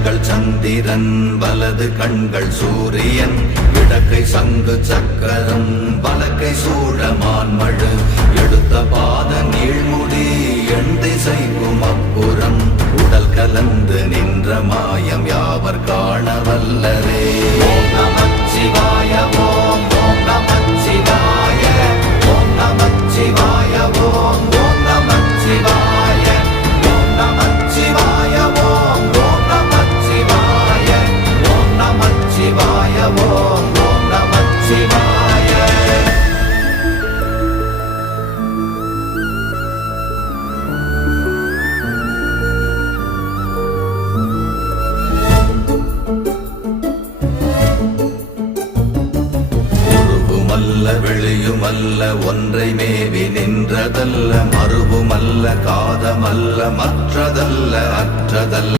கண்கள் சந்திரன் வலது கண்கள் சூரியன் இடக்கை சங்கு சக்கரம் வலக்கை சூழமான்மழு எடுத்த பாத நீழ்முடி எண் திசைக்கும் அப்புறம் உடல் கலந்து நின்ற மாயம் யாவர் காண வல்லரே. ஓம் நமச்சிவாய ஓம் ஓம் நமச்சிவாய ஓம் நமச்சிவாய ஓம் ஓம் நமச்சிவாய ஓம் நமச்சிவாய ஓம் ஓம் நமச்சிவாய ஓம் நமச்சிவாய ஓம் ஓம் நமச்சிவாய. வெளியுமல்ல ஒன்றை மேவி நின்றதல்ல மறுவுமல்ல காதமல்ல மற்றதல்ல அற்றதல்ல